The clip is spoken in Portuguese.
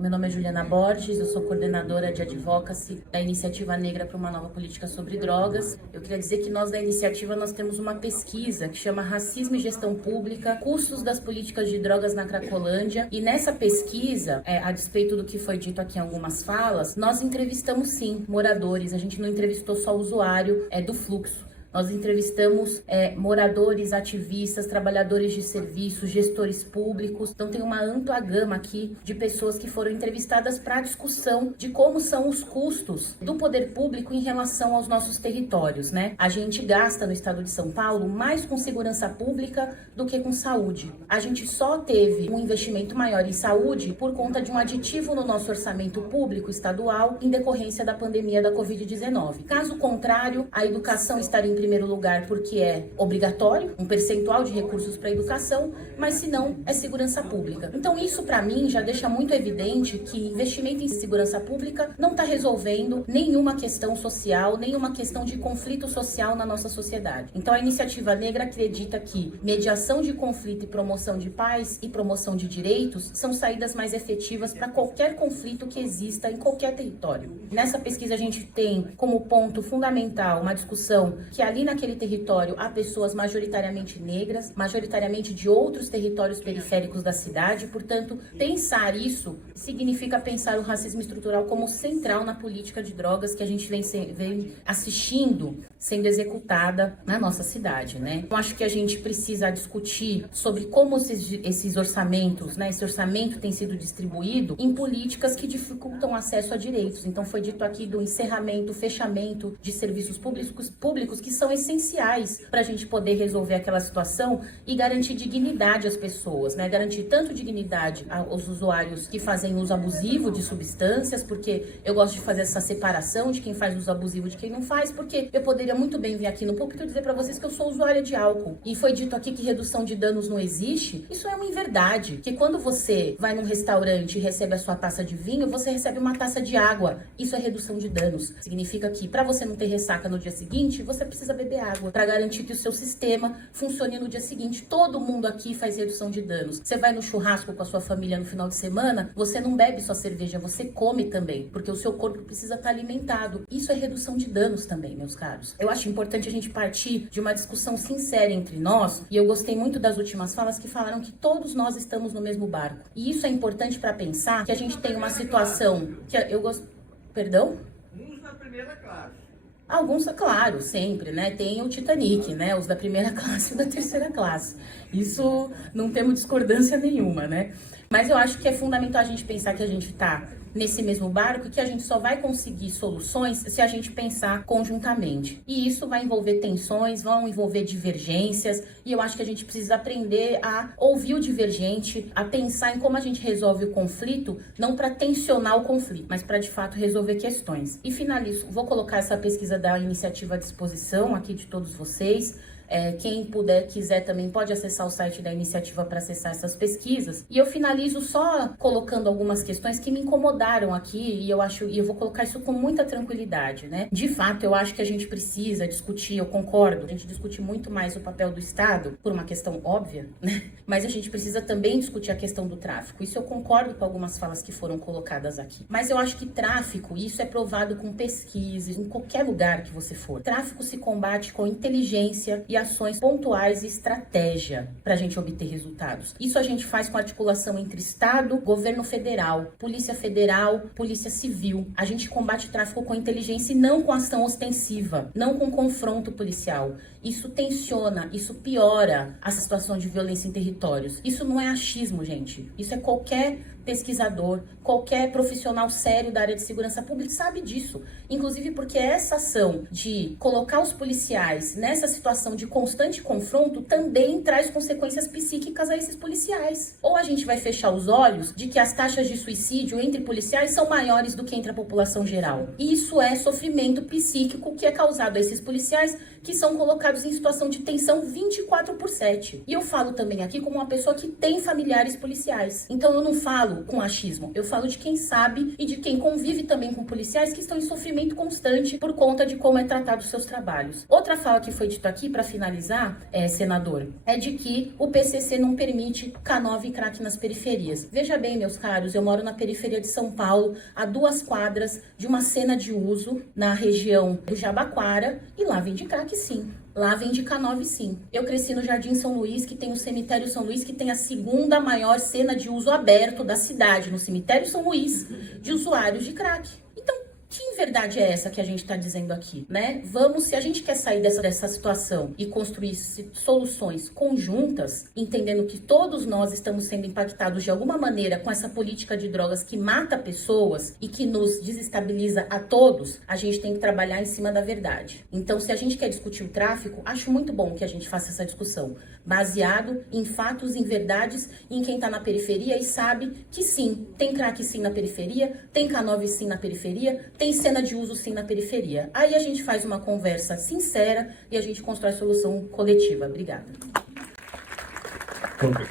Meu nome é Juliana Borges, eu sou coordenadora de Advocacy da Iniciativa Negra para uma Nova Política sobre Drogas. Eu queria dizer que nós da Iniciativa nós temos uma pesquisa que chama Racismo e Gestão Pública, Custos das Políticas de Drogas na Cracolândia. E nessa pesquisa, a despeito do que foi dito aqui em algumas falas, nós entrevistamos sim moradores, a gente não entrevistou só o usuário do fluxo. Nós entrevistamos moradores, ativistas, trabalhadores de serviços, gestores públicos. Então tem uma ampla gama aqui de pessoas que foram entrevistadas para a discussão de como são os custos do poder público em relação aos nossos territórios, né? A gente gasta no estado de São Paulo mais com segurança pública do que com saúde. A gente só teve um investimento maior em saúde por conta de um aditivo no nosso orçamento público estadual em decorrência da pandemia da Covid-19. Caso contrário, a educação estaria em primeiro lugar porque é obrigatório, um percentual de recursos para a educação, mas se não, é segurança pública. Então isso para mim já deixa muito evidente que investimento em segurança pública não está resolvendo nenhuma questão social, nenhuma questão de conflito social na nossa sociedade. Então a Iniciativa Negra acredita que mediação de conflito e promoção de paz e promoção de direitos são saídas mais efetivas para qualquer conflito que exista em qualquer território. Nessa pesquisa a gente tem como ponto fundamental uma discussão que ali naquele território há pessoas majoritariamente negras, majoritariamente de outros territórios periféricos da cidade, portanto, pensar isso significa pensar o racismo estrutural como central na política de drogas que a gente vem assistindo sendo executada na nossa cidade, né? Eu acho que a gente precisa discutir sobre como esses orçamentos, né, esse orçamento tem sido distribuído em políticas que dificultam acesso a direitos. Então, foi dito aqui do encerramento, fechamento de serviços públicos que são essenciais para a gente poder resolver aquela situação e garantir dignidade às pessoas, né? Garantir tanto dignidade aos usuários que fazem uso abusivo de substâncias, porque eu gosto de fazer essa separação de quem faz uso abusivo de quem não faz, porque eu poderia muito bem vir aqui no púlpito e dizer para vocês que eu sou usuária de álcool. E foi dito aqui que redução de danos não existe. Isso é uma inverdade, que quando você vai num restaurante e recebe a sua taça de vinho, você recebe uma taça de água. Isso é redução de danos. Significa que para você não ter ressaca no dia seguinte, você precisa beber água para garantir que o seu sistema funcione no dia seguinte. Todo mundo aqui faz redução de danos. Você vai no churrasco com a sua família no final de semana, você não bebe só cerveja, você come também, porque o seu corpo precisa estar alimentado. Isso é redução de danos também, meus caros. Eu acho importante a gente partir de uma discussão sincera entre nós, e eu gostei muito das últimas falas que falaram que todos nós estamos no mesmo barco. E isso é importante para pensar que a gente tem uma situação que eu gosto... Perdão? Uns na primeira classe. Alguns, claro, sempre, né? Tem o Titanic, né? Os da primeira classe e da terceira classe. Isso não temos discordância nenhuma, né? Mas eu acho que é fundamental a gente pensar que a gente tá nesse mesmo barco e que a gente só vai conseguir soluções se a gente pensar conjuntamente. E isso vai envolver tensões, vão envolver divergências, e eu acho que a gente precisa aprender a ouvir o divergente, a pensar em como a gente resolve o conflito, não para tensionar o conflito, mas para de fato resolver questões. E finalizo, vou colocar essa pesquisa da iniciativa à disposição aqui de todos vocês. Quem puder, quiser também pode acessar o site da iniciativa para acessar essas pesquisas. E eu finalizo só colocando algumas questões que me incomodaram aqui e eu vou colocar isso com muita tranquilidade, né? De fato, eu acho que a gente precisa discutir, eu concordo, a gente discute muito mais o papel do Estado por uma questão óbvia, né? Mas a gente precisa também discutir a questão do tráfico. Isso eu concordo com algumas falas que foram colocadas aqui. Mas eu acho que tráfico, isso é provado com pesquisas, em qualquer lugar que você for. Tráfico se combate com inteligência e ações pontuais e estratégia para a gente obter resultados. Isso a gente faz com articulação entre Estado, governo federal, polícia civil. A gente combate o tráfico com inteligência e não com ação ostensiva, não com confronto policial. Isso tensiona, isso piora a situação de violência em territórios. Isso não é achismo, gente. Isso é qualquer pesquisador, qualquer profissional sério da área de segurança pública sabe disso. Inclusive porque essa ação de colocar os policiais nessa situação de constante confronto também traz consequências psíquicas a esses policiais. Ou a gente vai fechar os olhos de que as taxas de suicídio entre policiais são maiores do que entre a população geral. E isso é sofrimento psíquico que é causado a esses policiais que são colocados em situação de tensão 24/7. E eu falo também aqui como uma pessoa que tem familiares policiais. Então eu não falo falo com achismo, eu falo de quem sabe e de quem convive também com policiais que estão em sofrimento constante por conta de como é tratado os seus trabalhos. Outra fala que foi dito aqui, para finalizar, senador, é de que o PCC não permite K9 e crack nas periferias. Veja bem, meus caros, eu moro na periferia de São Paulo, a 2 quadras de uma cena de uso na região do Jabaquara, e lá vende crack sim. Lá vende K9 sim. Eu cresci no Jardim São Luís, que tem o cemitério São Luís, que tem a 2ª maior cena de uso aberto da cidade, no cemitério São Luís, de usuários de crack. Então, que verdade é essa que a gente está dizendo aqui, né? Vamos, se a gente quer sair dessa situação e construir soluções conjuntas, entendendo que todos nós estamos sendo impactados de alguma maneira com essa política de drogas que mata pessoas e que nos desestabiliza a todos, a gente tem que trabalhar em cima da verdade. Então, se a gente quer discutir o tráfico, acho muito bom que a gente faça essa discussão, baseado em fatos, em verdades, em quem está na periferia e sabe que sim, tem crack sim na periferia, tem K9 sim na periferia, tem cena de uso sim na periferia. Aí a gente faz uma conversa sincera e a gente constrói solução coletiva. Obrigada. Obrigado.